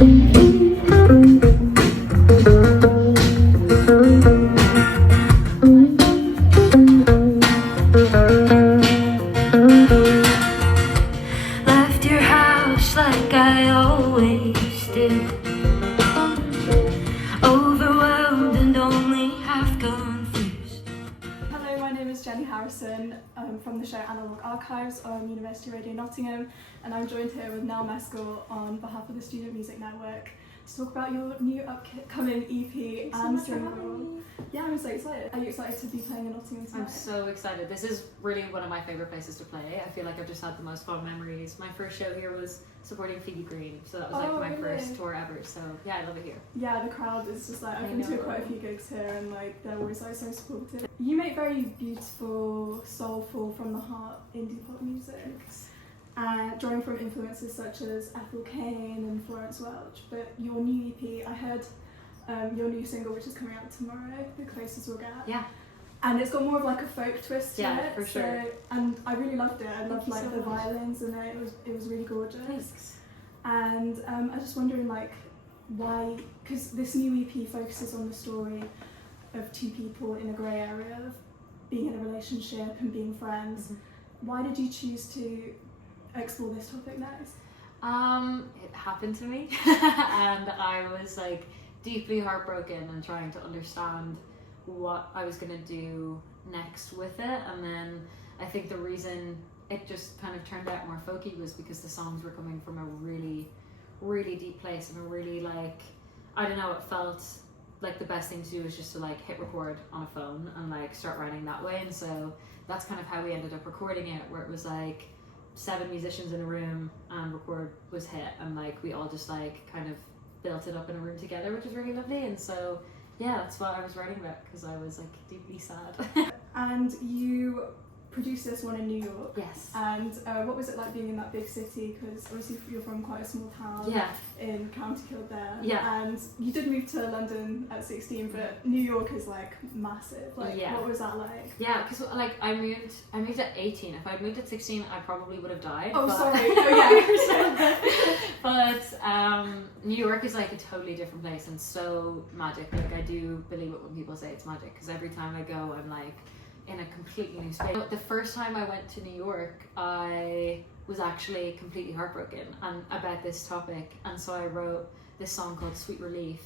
Left your house like I always did, overwhelmed and only half confused. Hello, my name is Jenni Harrison. I'm from the show Analog Archives on University Radio Nottingham, and I'm joined here with Nell Mescal on behalf of the Student Music Network to talk about your new upcoming EP and single. Yeah, I'm so excited. Are you excited to be playing in Nottingham tonight? I'm so excited. This is really one of my favourite places to play. I feel like I've just had the most fun memories. My first show here was supporting Phoebe Green, so that was like my first tour ever. So yeah, I love it here. Yeah, the crowd is just like, I've been to quite a few gigs here, and like they're always like so supportive. You make very beautiful, soulful, from the heart indie pop music, drawing from influences such as Ethel Cain and Florence Welch. But your new EP, I heard your new single, which is coming out tomorrow, The Closest We'll Get. Yeah. And it's got more of like a folk twist to it. Yeah, for sure. And I really loved it. I loved like the violins in it. It was really gorgeous. Thanks. And I was just wondering like why, because this new EP focuses on the story of two people in a grey area of being in a relationship and being friends. Mm-hmm. Why did you choose to explore this topic next? It happened to me and I was like deeply heartbroken and trying to understand what I was going to do next with it. And then I think the reason it just kind of turned out more folky was because the songs were coming from a really, really deep place, and a really like, I don't know, it felt like the best thing to do was just to like hit record on a phone and like start writing that way. And so that's kind of how we ended up recording it, where it was like 7 musicians in a room and record was hit, and like we all just like kind of built it up in a room together, which was really lovely. And so yeah, that's what I was writing about, because I was like deeply sad. And you produced this one in New York. Yes. And what was it like being in that big city? Because obviously you're from quite a small town in County Kildare. Yeah. And you did move to London at 16, but New York is like massive. Like, what was that like? Yeah, because like I moved at 18. If I'd moved at 16, I probably would have died. Oh, but... sorry. Oh, yeah. But New York is like a totally different place and so magic. Like I do believe it when people say it's magic, because every time I go, I'm like in a completely new space. The first time I went to New York, I was actually completely heartbroken and about this topic, and so I wrote this song called Sweet Relief.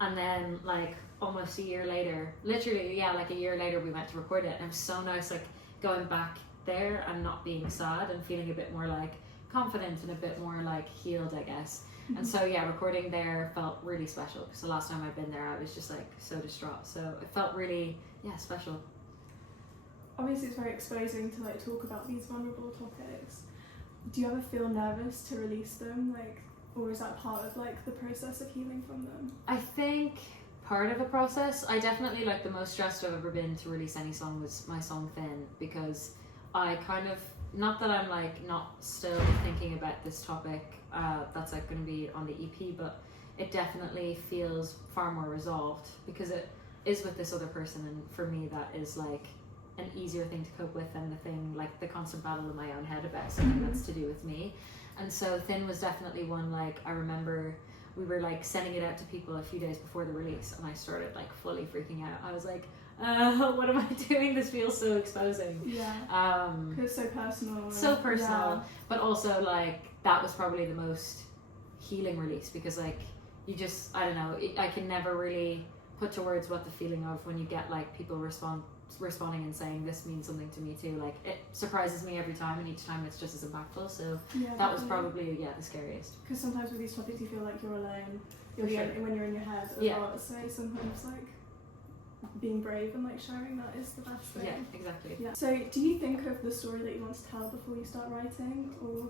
And then like almost a year later, literally like a year later, we went to record it, and it was so nice like going back there and not being sad and feeling a bit more like confident and a bit more like healed, I guess. Mm-hmm. And so yeah, recording there felt really special, because the last time I'd been there I was just like so distraught, so it felt really special. Obviously it's very exposing to like talk about these vulnerable topics. Do you ever feel nervous to release them, like, or is that part of like the process of healing from them? I think part of a process. I definitely, like, the most stressed I've ever been to release any song was my song Thin, because I kind of, not that I'm like not still thinking about this topic that's like going to be on the EP, but it definitely feels far more resolved because it is with this other person, and for me that is like an easier thing to cope with than the thing, like the constant battle in my own head about something that's to do with me. And so Thin was definitely one, like, I remember we were like sending it out to people a few days before the release, and I started like fully freaking out. I was like, what am I doing? This feels so exposing. Yeah. It's so personal. So personal, but also like that was probably the most healing release, because like you just, I don't know, I can never really put to words what the feeling of when you get like people responding and saying this means something to me too. Like it surprises me every time, and each time it's just as impactful. So that was probably the scariest. Because sometimes with these topics you feel like you're alone. When you're in your head a lot. So sometimes like being brave and like sharing that is the best thing. Yeah, exactly. Yeah. So do you think of the story that you want to tell before you start writing, or?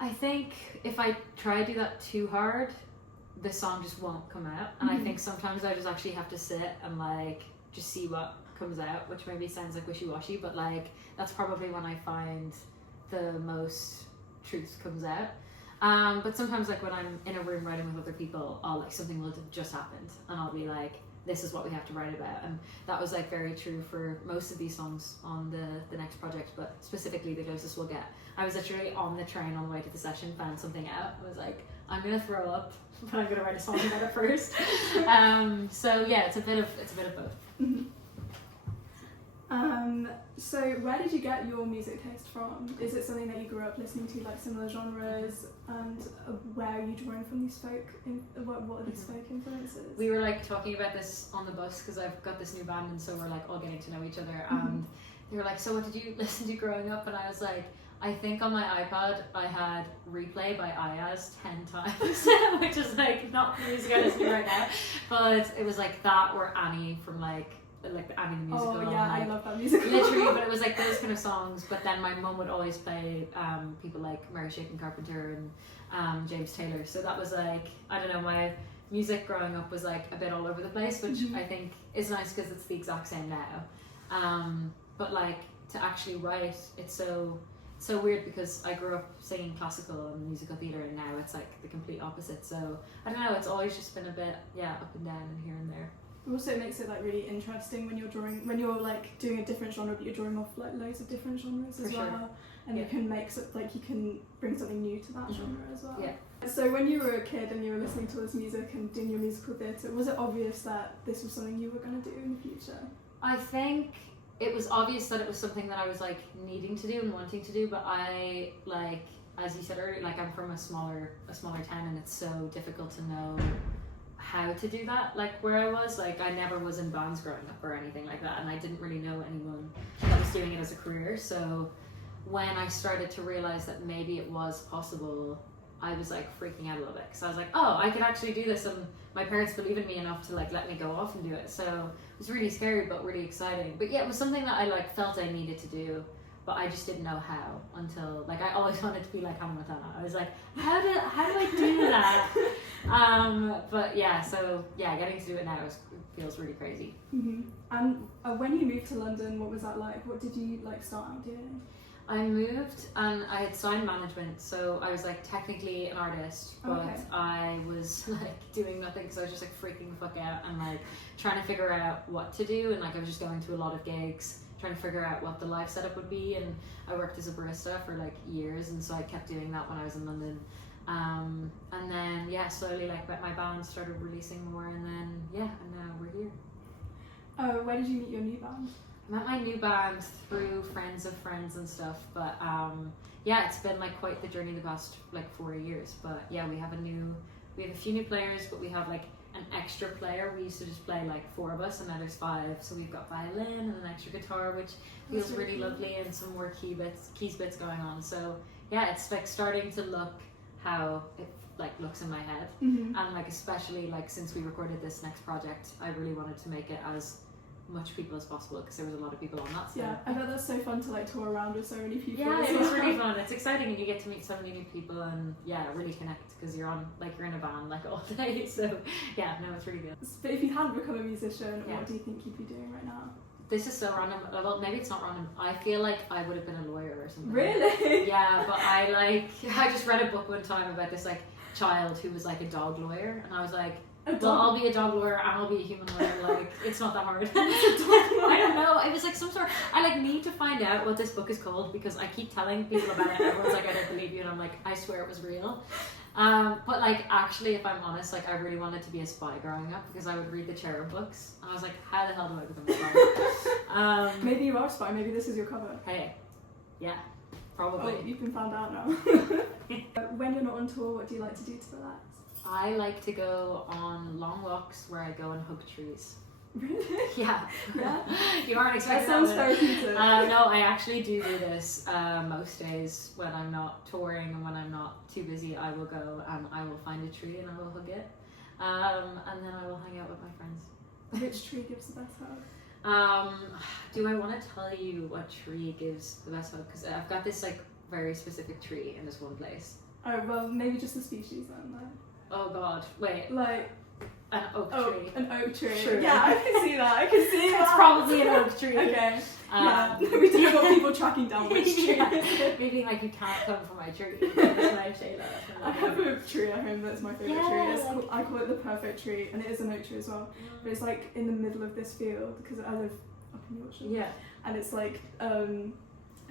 I think if I try to do that too hard, the song just won't come out. And I think sometimes I just actually have to sit and like just see what comes out, which maybe sounds like wishy-washy, but like that's probably when I find the most truth comes out. But sometimes like when I'm in a room writing with other people, I'll like something will have just happened and I'll be like, this is what we have to write about. And that was like very true for most of these songs on the next project, but specifically The Closest We'll Get. I was literally on the train on the way to the session, found something out, I was like, I'm gonna throw up, but I'm gonna write a song about it first. So yeah, it's a bit of both. So where did you get your music taste from? Is it something that you grew up listening to, like similar genres, and where are you drawing from these what are these folk influences? We were like talking about this on the bus because I've got this new band, and so we're like all getting to know each other, and they were like, so what did you listen to growing up? And I was like, I think on my iPod I had Replay by Ayaz 10 times, which is like not the music I listen to right now, but it was like that or Annie from like the Annie the musical. Oh yeah, like, I love that musical. literally, but it was like those kind of songs. But then my mum would always play people like Mary Shakin Carpenter and James Taylor. So that was like, I don't know, my music growing up was like a bit all over the place, which I think is nice because it's the exact same now. But like to actually write, it's so weird because I grew up singing classical and musical theatre, and now it's like the complete opposite. So I don't know, it's always just been a bit up and down and here and there. Also, it makes it like really interesting when you're like doing a different genre, but you're drawing off like loads of different genres as well, and you can make you can bring something new to that genre as well. Yeah. So when you were a kid and you were listening to all this music and doing your musical theatre, was it obvious that this was something you were going to do in the future? I think it was obvious that it was something that I was like needing to do and wanting to do, but I like, as you said earlier, like I'm from a smaller town, and it's so difficult to know how to do that. Like where I was, like I never was in bands growing up or anything like that, and I didn't really know anyone that was doing it as a career. So when I started to realize that maybe it was possible, I was like freaking out a little bit, because I was like, oh, I could actually do this, and my parents believe in me enough to like let me go off and do it. So it was really scary but really exciting. But yeah, it was something that I like felt I needed to do, but I just didn't know how until like I always wanted to be like Hannah Montana. I was like, how do I do that? But yeah, so yeah, getting to do it now feels really crazy. And when you moved to London, what was that like? What did you like start out doing? I moved and I had signed management, so I was like technically an artist, but I was like doing nothing because I was just like freaking the fuck out and like trying to figure out what to do, and like I was just going to a lot of gigs trying to figure out what the live setup would be, and I worked as a barista for like years, and so I kept doing that when I was in London. And then slowly like my band started releasing more, and then and now we're here. Oh, where did you meet your new band? I met my new band through friends of friends and stuff, but it's been like quite the journey the past like 4 years. But yeah, we have a few new players, but we have like an extra player. We used to just play like 4 of us, and now there's 5, so we've got violin and an extra guitar, which feels really lovely, and some more keys bits going on. So yeah, it's like starting to look how it like looks in my head, and like especially like since we recorded this next project, I really wanted to make it as much people as possible, because there was a lot of people on that. So. Yeah, I bet that's so fun to like tour around with so many people. Yeah, it was really fun. It's exciting, and you get to meet so many new people, and really connect, because you're in a band like all day. So it's really good. But if you hadn't become a musician, what do you think you'd be doing right now? This is so random. Well, maybe it's not random. I feel like I would have been a lawyer or something. Really? Yeah, but I just read a book one time about this like child who was like a dog lawyer, and I was like, well, I'll be a dog lawyer and I'll be a human lawyer. Like, it's not that hard. I don't know. It was like some sort. I like need to find out what this book is called, because I keep telling people about it. Everyone's like, I don't believe you, and I'm like, I swear it was real. But like, actually, if I'm honest, like I really wanted to be a spy growing up, because I would read the Cherub books, and I was like, how the hell do I become a spy? Maybe you are a spy. Maybe this is your cover. Hey, yeah, probably. Oh, you've been found out now. When you're not on tour, what do you like to do to relax? I like to go on long walks where I go and hug trees. Really? Yeah. Yeah? You aren't expecting that. Sounds therapeutic. No, I actually do this most days when I'm not touring, and when I'm not too busy. I will go and I will find a tree and I will hug it, and then I will hang out with my friends. Which tree gives the best hug? Do I want to tell you what tree gives the best hug? Because I've got this like very specific tree in this one place. Oh, well, maybe just the species then. Oh god, wait. Like, An oak Oh, tree. an oak tree. True. Yeah, I can see that. I can see that. It's probably an oak tree. Okay. Yeah, we don't want people tracking down which tree. Yeah. Maybe like you can't come from my tree. That's my shade. I have a tree at home that's my favourite Yeah, tree. It's like- called, I call it the perfect tree, and it is an oak tree as well. But it's like in the middle of this field because I live up in Yorkshire. Yeah. And it's like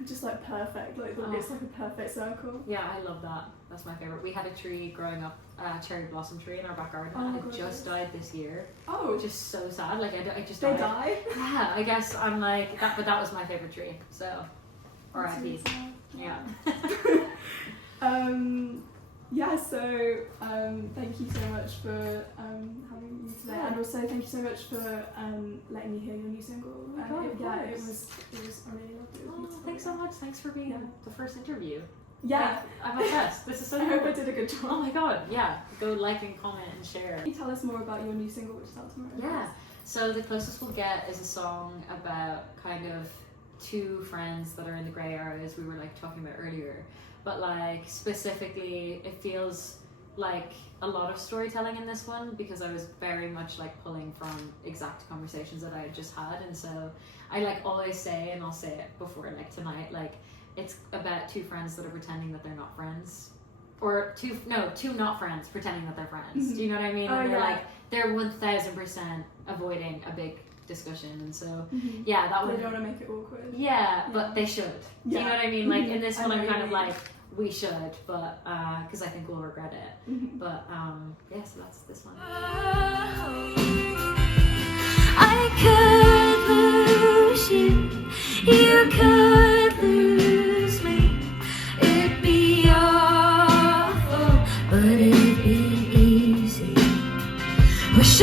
just like perfect. Like it's like a perfect circle. Yeah, I love that. That's my favorite. We had a tree growing up, a cherry blossom tree in our back garden, and it just died this year. Oh, Which is so sad. Like I just they died. die. Yeah, I guess I'm like that, but that was my favorite tree. So, R.I.P. Yeah. Yeah, so thank you so much for having me today, and also thank you so much for letting me hear your new single. Oh my God, of yeah, it course. was I really loved it. It was Oh, beautiful. thanks so much. Thanks for being Yeah. the first interview. Yeah, I'm obsessed. This is so I hope I cool. did a good job. Oh my god, yeah. Go like and comment and share. Can you tell us more about your new single, which is out tomorrow? Yeah. So the closest we'll get is a song about kind of two friends that are in the grey areas we were like talking about earlier. But like specifically, it feels like a lot of storytelling in this one because I was very much like pulling from exact conversations that I had just had, and so I like always say, and I'll say it before like tonight, like it's about two friends that are pretending that they're not friends, or two not friends pretending that they're friends. Mm-hmm. Do you know what I mean? Oh, And they're yeah. like they're 1000% avoiding a big discussion, and so Mm-hmm. yeah, that They would don't want to make it awkward. yeah, but they should. Do you know what I mean? Like in this I one, know I'm what kind you of mean. like we should, but because I think we'll regret it. Mhm. But yeah, so that's this one. I could lose you, you could lose me. It'd be awful, but it'd be easy. Wish